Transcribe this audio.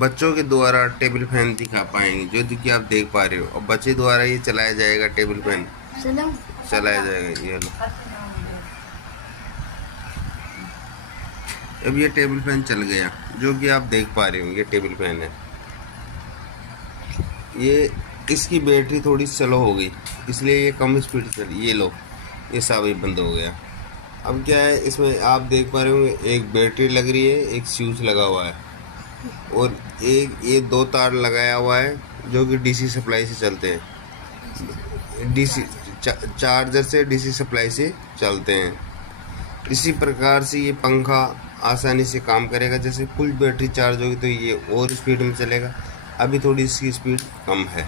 बच्चों के द्वारा टेबल फैन दिखा पाएंगे, जो कि आप देख पा रहे हो। और बच्चे द्वारा ये चलाया जाएगा, टेबल फैन चलाया जाएगा। ये लो, अब ये टेबल फैन चल गया, जो कि आप देख पा रहे हो। ये टेबल फैन है। ये इसकी बैटरी थोड़ी स्लो हो गई, इसलिए ये कम स्पीड चली। ये लो, ये सब ही बंद हो गया। अब क्या है, इसमें आप देख पा रहे होंगे, एक बैटरी लग रही है, एक स्विच लगा हुआ है, और एक ये 2 तार लगाया हुआ है, जो कि डीसी सप्लाई से चलते हैं। डीसी चार्जर से डीसी सप्लाई से चलते हैं। इसी प्रकार से ये पंखा आसानी से काम करेगा। जैसे फुल बैटरी चार्ज होगी तो ये और स्पीड में चलेगा। अभी थोड़ी इसकी स्पीड कम है।